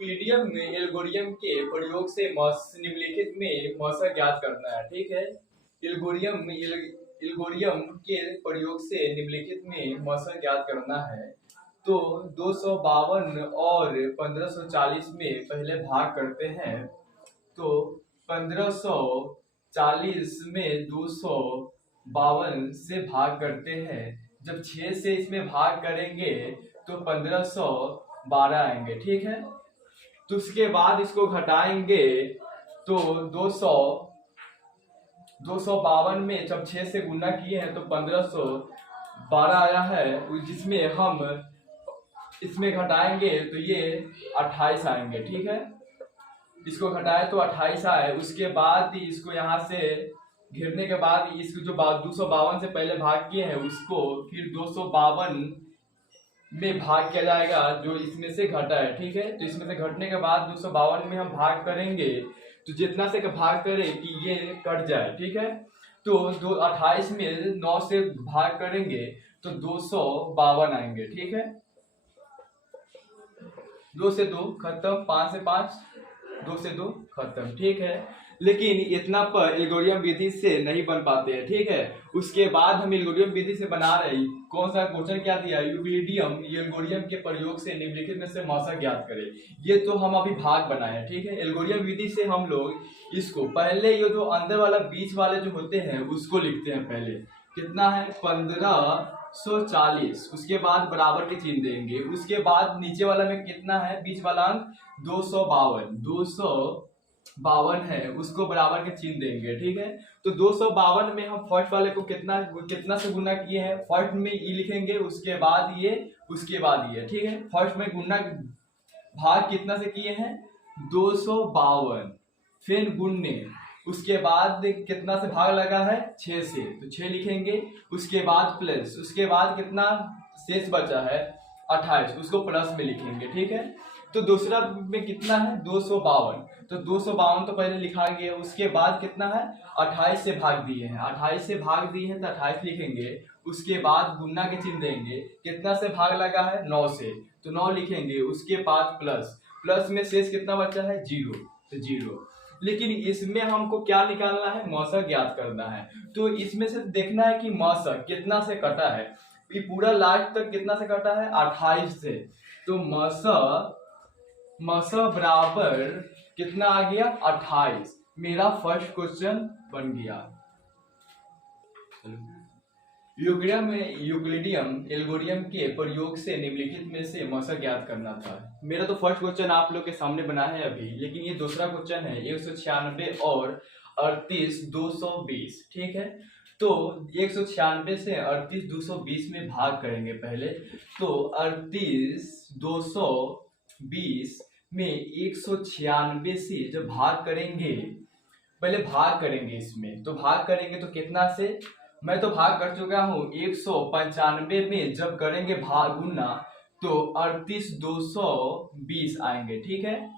Euclidean में algorithm के प्रयोग से निम्नलिखित में मौसा ज्ञात करना है। ठीक है, एल्गोरिथम के प्रयोग से निम्नलिखित में मौसा ज्ञात करना है। तो 252 और 1540 में पहले भाग करते हैं। तो 1540 में 252 से भाग करते हैं। जब 6 से इसमें भाग करेंगे तो 1512 आएंगे। ठीक है, तो उसके बाद इसको घटाएंगे तो 252 में जब 6 से गुना किए हैं तो 1512 आया है, जिसमें हम इसमें घटाएंगे तो ये 28 आएंगे। ठीक है, इसको घटाए तो 28 आए। उसके बाद इसको यहाँ से घेरने के बाद इसको जो 252 से पहले भाग किए हैं उसको फिर 252 में भाग किया जाएगा जो इसमें से घटा है। ठीक है, तो इसमें से घटने के बाद 252 में हम भाग करेंगे तो जितना से भाग करें कि ये कट जाए। ठीक है, तो 28 में 9 से भाग करेंगे तो 252 आएंगे। ठीक है, 2 से 2 खत्म, 5 से 5, 2 से 2 खत्म। ठीक है, लेकिन इतना पर एल्गोरिथम विधि से नहीं बन पाते हैं। ठीक है, उसके बाद हम एल्गोरिथम विधि से बना रहे हैं। कौन सा क्वेश्चन क्या दिया, यूक्लिडियम एल्गोरिथम के प्रयोग से निम्नलिखित में से मौसा ज्ञात करें। ये तो हम अभी भाग बनाए हैं। ठीक है, एल्गोरिथम विधि से हम लोग इसको पहले ये जो अंदर वाला बीच वाले जो होते हैं उसको लिखते हैं। पहले कितना है 1540, उसके बाद बराबर के चिन्ह देंगे। उसके बाद नीचे वाला में कितना है, बीच वाला अंक 252 है, उसको बराबर के चिन्ह देंगे। ठीक है, तो 252 में हम फर्स्ट वाले को कितना से गुना किए हैं, फर्स्ट में ई लिखेंगे, उसके बाद ये, उसके बाद ये। ठीक है, फर्स्ट में गुना भाग कितना से किए हैं 252, फिर गुणने, उसके बाद कितना से भाग लगा है 6 से, तो 6 लिखेंगे। उसके बाद प्लस, उसके बाद कितना शेष बचा है 28, उसको प्लस में लिखेंगे। ठीक है, तो दूसरा में कितना है 252, तो 252 तो पहले लिखा गया। उसके बाद कितना है 28 से भाग दिए हैं, 28 से भाग दिए हैं तो 28 लिखेंगे। उसके बाद गुना के चिन्ह देंगे, कितना से भाग लगा है 9 से, तो 9 लिखेंगे। उसके बाद प्लस, प्लस में शेष कितना बचा है 0, तो 0। लेकिन इसमें हमको क्या निकालना है, मौसा ज्ञात करना है। तो इसमें से देखना है कि मौसा कितना से कटा है। ये पूरा लास्ट तक कितना से कटा है 28 से, तो मौसा बराबर कितना आ गया 28। मेरा फर्स्ट क्वेश्चन बन गया। यूक्लिडियम एल्गोरिथम के प्रयोग से निम्नलिखित में से मौसा ज्ञात करना था। मेरा तो फर्स्ट क्वेश्चन आप लोग के सामने बना है अभी, लेकिन ये दूसरा क्वेश्चन है 196 और 38 220। ठीक है, तो 196 से 38 220 में भाग करेंगे पहले। तो 38 220 में 196 से जब भाग करेंगे, पहले भाग करेंगे इसमें, तो भाग करेंगे तो कितना से, मैं तो भाग कर चुका हूं 195 में जब करेंगे भाग गुना तो 38 220 आएंगे। ठीक है,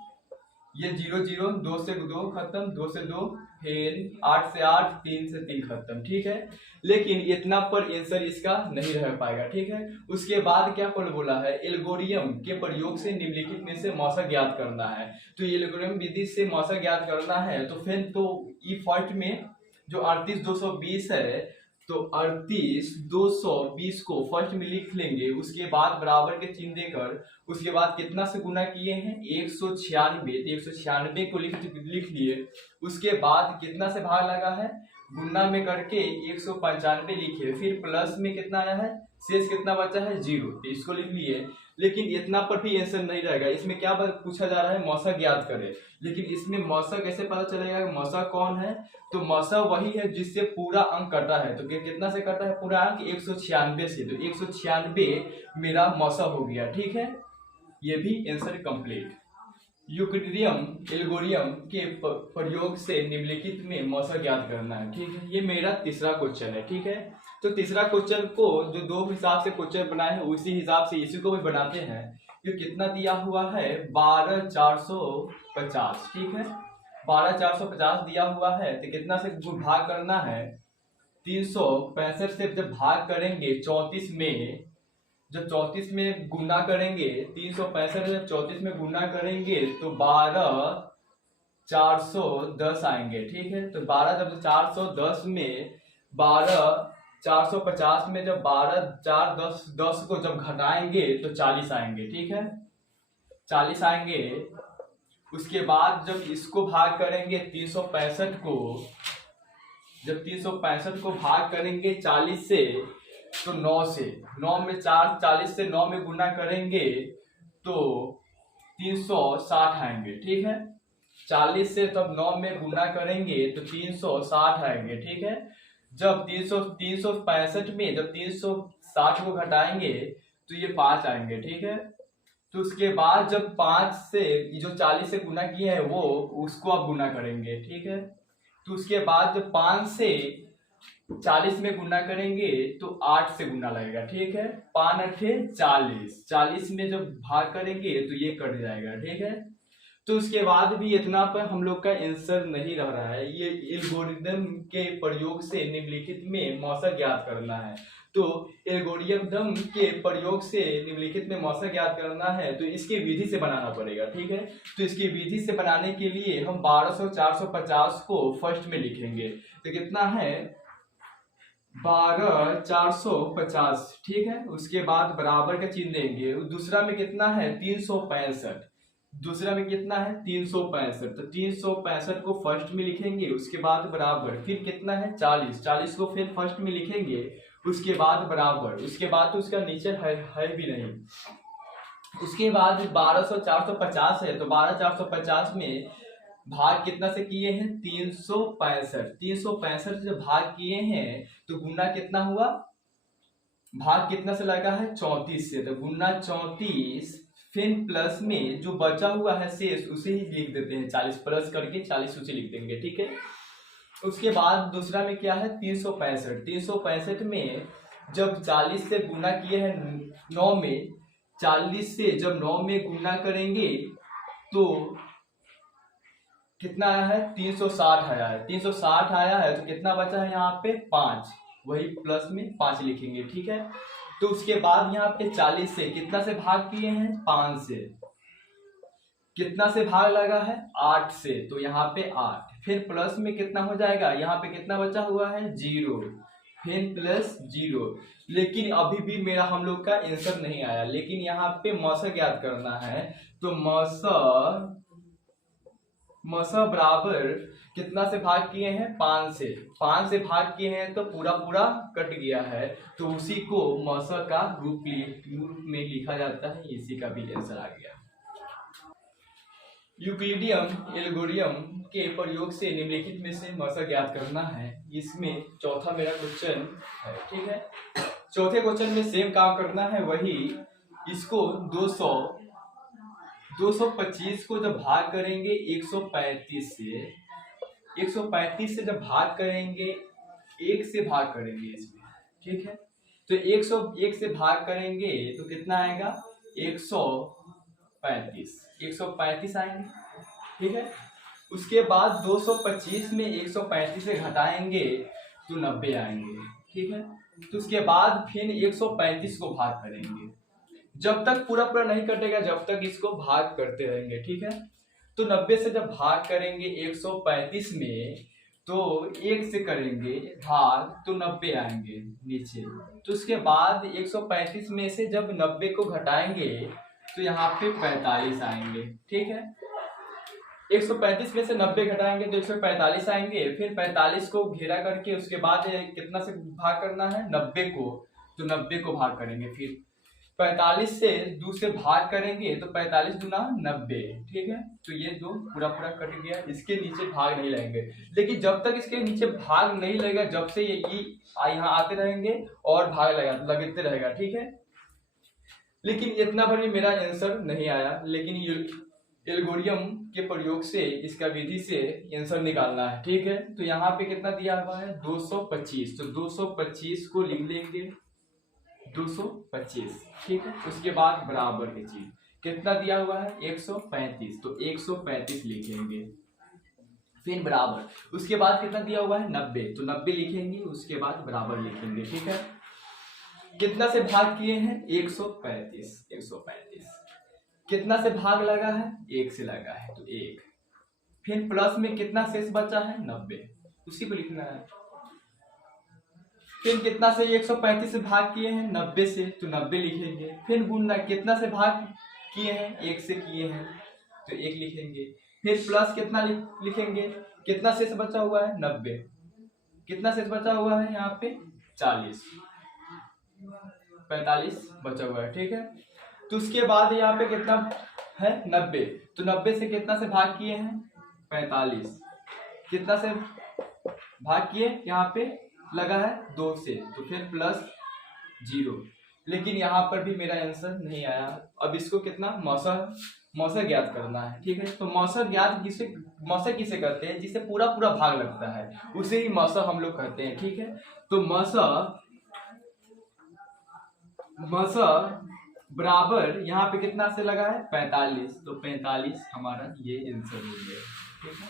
ये 0 0, 2 से 2 खत्म, 2 से 2, फिर 8 से 8, 3 से 3 खत्म। ठीक है, लेकिन इतना पर आंसर इसका नहीं रह पाएगा। ठीक है, उसके बाद क्या पर बोला है, एल्गोरिथम के प्रयोग से निम्नलिखित में से मौसा ज्ञात करना है। तो एल्गोरिथम विधि से मौसा ज्ञात करना है, तो फिर तो ई फर्स्ट में जो 38 220 है, तो 38 220 को फर्स्ट में लिख लेंगे। उसके बाद बराबर के चिन्ह देकर उसके बाद कितना से गुना किए हैं 196, तो 196 को लिख लिए। उसके बाद कितना से भाग लगा है, गुना में करके 195 लिखे, फिर प्लस में कितना आया है, शेष कितना बचा है 0, तो इसको लिख लिए। लेकिन इतना पर भी आंसर नहीं रहेगा। इसमें क्या पूछा जा रहा है, मौसा ज्ञात करें। लेकिन इसमें मौसा कैसे पता चलेगा कि मौसा कौन है, तो मौसा वही है जिससे पूरा अंक कटा है। तो कितना से कटा है पूरा अंक 196 से, तो 196 मेरा मौसा हो गया। ठीक है, ये भी आंसर कंप्लीट। यूक्लिडियम एल्गोरिथम के प्रयोग से निम्नलिखित में मौसा ज्ञात करना है। ठीक है, ये मेरा तीसरा क्वेश्चन है। ठीक है, तो तीसरा क्वेश्चन को जो दो हिसाब से क्वेश्चन बनाए हैं उसी हिसाब से इसी को भी बनाते हैं। ये कितना दिया हुआ है 12450। ठीक है, 12450 दिया हुआ है, तो कितना से भाग करना है 365 से जब भाग करेंगे 34 में जब 34 में गुना करेंगे, 365 जब 34 में गुना करेंगे तो 12,410 आएंगे। ठीक है, तो 12 जब 410 में 12,450 में जब 12,410 को जब घटाएंगे तो 40 आएंगे। ठीक है, 40 आएंगे। उसके बाद जब इसको भाग करेंगे 365 को, जब 365 को भाग करेंगे 40 से तो 9 से, 9 में 4, 40 से 9 में गुना करेंगे तो 360 आएंगे। ठीक है, 40 से तब 9 में गुना करेंगे तो 360 आएंगे। ठीक है, जब 365 में जब 360 को घटाएंगे तो ये 5 आएंगे। ठीक है, तो उसके बाद जब 5 से जो 40 से गुना किया है वो उसको आप गुना करेंगे। ठीक है, तो उसके बाद जब 5 से 40 में गुना करेंगे तो 8 से गुना लगेगा। ठीक है, 5 अठे 40, 40 में जब भाग करेंगे तो ये कट जाएगा। ठीक है, तो उसके बाद भी इतना पर हम लोग का आंसर नहीं रह रहा है। ये एल्गोरिदम के प्रयोग से निम्नलिखित में मौसा ज्ञात करना है। तो एल्गोरिदम के प्रयोग से निम्नलिखित में मौसा ज्ञात करना है तो इसकी विधि से बनाना पड़ेगा। ठीक है, तो इसकी विधि से बनाने के लिए हम 1200 450 को फर्स्ट में लिखेंगे। तो कितना है 12,450। ठीक है, उसके बाद बराबर का चिन्ह देंगे। दूसरा में कितना है 365, दूसरा में कितना है 365, तो 365 को फर्स्ट में लिखेंगे। उसके बाद बराबर, फिर कितना है 40, 40 को फिर फर्स्ट में लिखेंगे। उसके बाद बराबर, उसके बाद तो उसका नीचे है भी नहीं। उसके बाद 1200 450 है तो 12,450 में भाग कितना से किए हैं 365, 365 जब भाग किए हैं तो गुना कितना हुआ, भाग कितना से लगा है 34 से, तो गुना 34, फिर प्लस में जो बचा हुआ है शेष उसे ही लिख देते हैं, 40 प्लस करके 40 उसे लिख देंगे। ठीक है, उसके बाद दूसरा में क्या है 365, 365 में जब 40 से गुना किए हैं 9 में, 40 से जब 9 में गुना करेंगे तो कितना आया है 360 आया है, 360 आया है तो कितना बचा है यहाँ पे 5, वही प्लस में 5 लिखेंगे। ठीक है, तो उसके बाद यहाँ पे 40 से कितना से भाग किए हैं 5 से, कितना से भाग लगा है 8 से, तो यहाँ पे 8, फिर प्लस में कितना हो जाएगा, यहाँ पे कितना बचा हुआ है 0, फिर प्लस 0। लेकिन अभी भी मेरा हम लोग का आंसर नहीं आया, लेकिन यहाँ पे मौसा ज्ञात करना है। तो मौसा बराबर कितना से भाग किए हैं 5 से, 5 से भाग किए हैं तो पूरा पूरा कट गया है, तो उसी को मौसा का रूप में लिखा जाता है। इसी का भी आंसर आ गया। यूक्लिडियन एल्गोरिथम के प्रयोग से निम्नलिखित में से मौसा ज्ञात करना है। इसमें चौथा मेरा क्वेश्चन है। ठीक है, चौथे क्वेश्चन में सेम काम करना है, वही इसको 225 को जब भाग करेंगे 135 से, 135 से जब भाग करेंगे 1 से भाग करेंगे इसमें। ठीक है, तो 101 से भाग करेंगे तो कितना आएगा 135 आएंगे। ठीक है, उसके बाद 225 में 135 से घटाएंगे तो 90 आएंगे। ठीक है, तो उसके बाद फिर 135 को भाग करेंगे, जब तक पूरा पूरा नहीं कटेगा जब तक इसको भाग करते रहेंगे। ठीक है, तो 90 से जब भाग करेंगे 135 में तो 1 से करेंगे भाग तो 90 आएंगे नीचे। तो उसके बाद 135 में से जब 90 को घटाएंगे तो यहाँ पे 45 आएंगे। ठीक है, 135 में से 90 घटाएंगे तो 145 आएंगे, फिर 45 को घेरा करके उसके बाद कितना से भाग करना है 90 को, तो 90 को भाग करेंगे, फिर 45 से 2 से भाग करेंगे तो 45 गुना 90। ठीक है, तो ये दो पूरा पूरा कट गया, इसके नीचे भाग नहीं लगेंगे। लेकिन जब तक इसके नीचे भाग नहीं लगेगा, जब से ये यहाँ आते रहेंगे और भाग लगते रहेगा। ठीक है, लेकिन इतना भर भी मेरा आंसर नहीं आया, लेकिन एल्गोरिथम के प्रयोग से इसका विधि से आंसर निकालना है। ठीक है, तो यहाँ पे कितना दिया हुआ है 225, तो 225 को लिख लेंगे 225। ठीक है, उसके बाद बराबर की चीज कितना दिया हुआ है 135, तो 135 लिखेंगे, फिर बराबर, उसके बाद कितना दिया हुआ है 90, तो 90 लिखेंगे, उसके बाद बराबर लिखेंगे। ठीक है, कितना से भाग किए हैं 135 कितना से भाग लगा है 1 से लगा है तो 1, फिर प्लस में कितना शेष बचा है 90, उसी को लिखना है। फिर कितना से 135 से भाग किए हैं 90 से तो 90 लिखेंगे, फिर गुणा कितना से भाग किए हैं 1 से किए हैं तो 1 लिखेंगे, फिर प्लस कितना लिखेंगे, कितना शेष बचा हुआ है 90, कितना शेष बचा हुआ है यहाँ पे 45 बचा हुआ है, ठीक है। तो उसके बाद यहाँ पे कितना है 90, तो 90 से कितना से भाग किए हैं 45, कितना से भाग किए यहाँ पे लगा है 2 से तो फिर प्लस 0, लेकिन यहाँ पर भी मेरा आंसर नहीं आया। अब इसको कितना मौसा ज्ञात करना है, ठीक है। तो मौसा किसे करते हैं, जिसे पूरा पूरा भाग लगता है उसे ही मौसा हम लोग कहते हैं, ठीक है। तो मौसा बराबर यहाँ पे कितना से लगा है 45, तो 45 हमारा ये आंसर हो गया, ठीक है।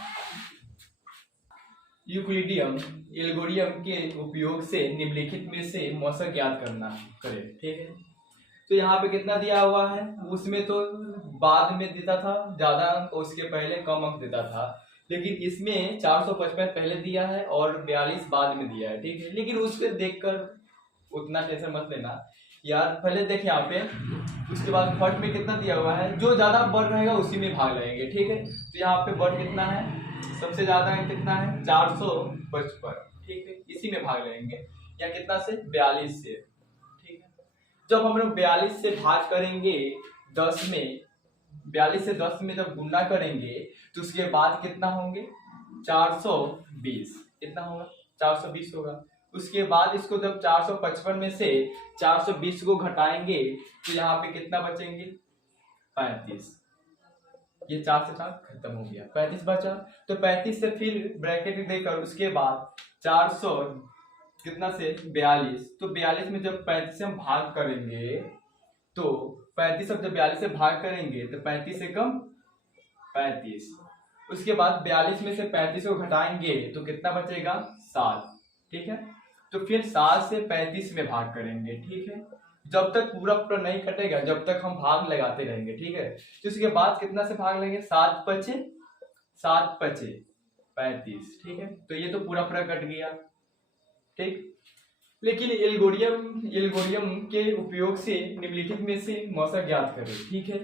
यूक्लिडियन एल्गोरिथम के उपयोग से निम्नलिखित में से मौसा ज्ञात करना करें, ठीक है। तो यहाँ पे कितना दिया हुआ है, उसमें तो बाद में देता था ज्यादा अंक, उसके पहले कम अंक देता था, लेकिन इसमें 455 पहले दिया है और 42 बाद में दिया है, ठीक है। लेकिन उसको देखकर उतना टेंशन मत लेना यार, पहले देख यहाँ पे, उसके बाद फट में कितना दिया हुआ है, जो ज्यादा बढ़ रहेगा उसी में भाग लगेंगे, ठीक है। तो यहाँ पे बढ़ कितना है, सबसे ज्यादा कितना है 455, ठीक है, इसी में भाग लेंगे, या कितना से 42 से, ठीक है। जब हम लोग 42 से भाग करेंगे 10 में, 42 से 10 में जब गुणा करेंगे तो उसके बाद कितना होंगे 420, कितना होगा 420 होगा। उसके बाद इसको जब 455 में से 420 को घटाएंगे तो यहाँ पे कितना बचेंगे 35, ये 4 से 4 खत्म हो गया, 35 बचा। तो 35 से फिर ब्रैकेट देकर उसके बाद 400 कितना से 42, तो 42 में जब 35 से हम भाग करेंगे तो 35 अब जब 42 से भाग करेंगे तो 35 से कम 35, उसके बाद 42 में से 35 को घटाएंगे तो कितना बचेगा 7, ठीक है। तो फिर 7 से 35 में भाग करेंगे, ठीक है, जब तक पूरा पूरा नहीं कटेगा जब तक हम भाग लगाते रहेंगे, ठीक है। तो इसके बाद कितना से भाग लेंगे 7 पचे 35, ठीक है। तो ये तो पूरा पूरा कट गया, ठीक। लेकिन एल्गोरिथम के उपयोग से निम्नलिखित में से मौसा ज्ञात करें, ठीक है।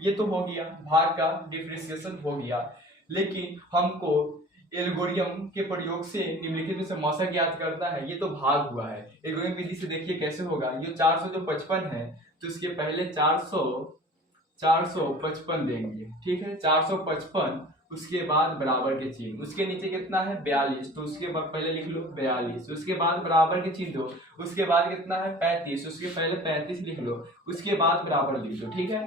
ये तो हो गया, भाग का डिफरेंशिएशन हो गया, लेकिन हमको एल्गोरिथम के प्रयोग से निम्नलिखित में से मौसा ज्ञात करता है, ये तो भाग हुआ है। एल्गोरिथम विधि से देखिए कैसे होगा, ये 455 है तो इसके पहले 455 देंगे, ठीक है, 455, उसके बाद बराबर के चिन्ह, उसके नीचे कितना है 42, तो उसके बाद पहले लिख लो 42, उसके बाद बराबर के चिन्ह दो, उसके बाद कितना है 35, उसके पहले 35 लिख लो, उसके बाद बराबर लिख दो, ठीक है।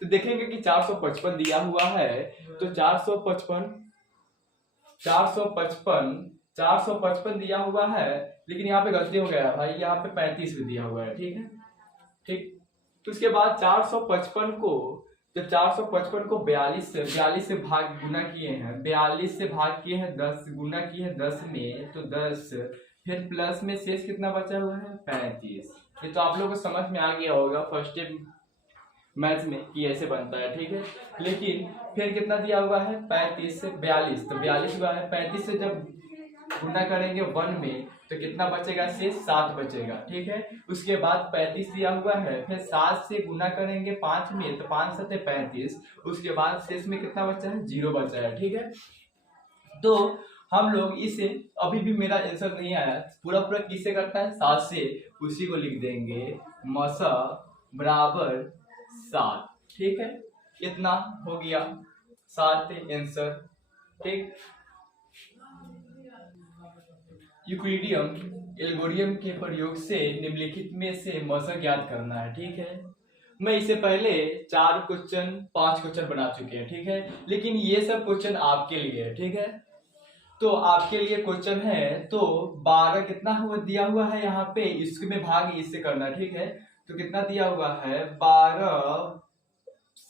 तो देखेंगे कि 455 दिया हुआ है तो 455 दिया हुआ है, लेकिन यहाँ पे गलती हो गया भाई, यहाँ पे 35 दिया हुआ है, ठीक है, ठीक। तो उसके बाद 455 को जब 455 को 42 से भाग गुना किए हैं, 42 से भाग किए हैं 10, गुना किए हैं 10 में तो 10, फिर प्लस में शेष कितना बचा हुआ है 35। ये तो आप लोगों को समझ में आ गया होगा फर्स्ट डे मैथ्स में कि ऐसे बनता है, ठीक है। लेकिन फिर कितना दिया हुआ है 35 से 42, तो 42 हुआ है, 35 से जब गुना करेंगे 1 में तो कितना बचेगा शेष 7 बचेगा, ठीक है। उसके बाद 35 दिया हुआ है, फिर 7 से गुना करेंगे 5 में तो 5 7 35, उसके बाद शेष में कितना बचा है 0 बचा है, ठीक है। तो हम लोग इसे, अभी भी मेरा आंसर नहीं आया, पूरा पूरा किससे करता है 7 से, उसी को लिख देंगे मौसा बराबर 7, ठीक है। इतना हो गया 7 आंसर, ठीक। यूक्लिडियन एल्गोरिथम के प्रयोग से निम्नलिखित में से मौसा ज्ञात करना है, ठीक है। मैं इससे पहले 4 क्वेश्चन 5 क्वेश्चन बना चुके हैं, ठीक है, लेकिन ये सब क्वेश्चन आपके लिए है, ठीक है। तो आपके लिए क्वेश्चन है, तो 12 कितना हुआ दिया हुआ है यहाँ पे, इसमें भाग इससे करना, ठीक है। तो कितना दिया हुआ है 12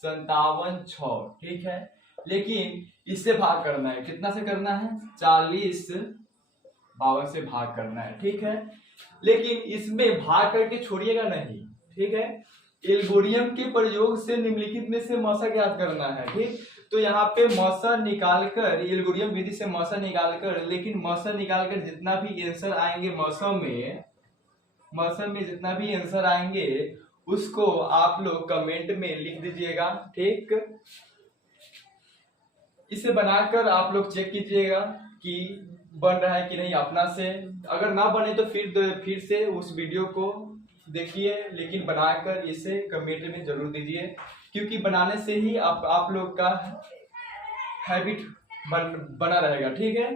57 6, ठीक है, लेकिन इससे भाग करना है, कितना से करना है 40 52 से भाग करना है, ठीक है। लेकिन इसमें भाग करके छोड़िएगा नहीं, ठीक है। एल्गोरिथम के प्रयोग से निम्नलिखित में से मौसा ज्ञात करना है, ठीक। तो यहाँ पे मौसा निकालकर, एल्गोरिथम विधि से मौसा निकालकर, लेकिन मौसा निकालकर जितना भी आंसर आएंगे मौसम में जितना भी आंसर आएंगे उसको आप लोग कमेंट में लिख दीजिएगा, ठीक। इसे बनाकर आप लोग चेक कीजिएगा कि बन रहा है कि नहीं अपना से। अगर ना बने तो फिर से उस वीडियो को देखिए, लेकिन बनाकर इसे कमेंट में जरूर दीजिए, क्योंकि बनाने से ही आप लोग का हैबिट बना रहेगा, ठीक है।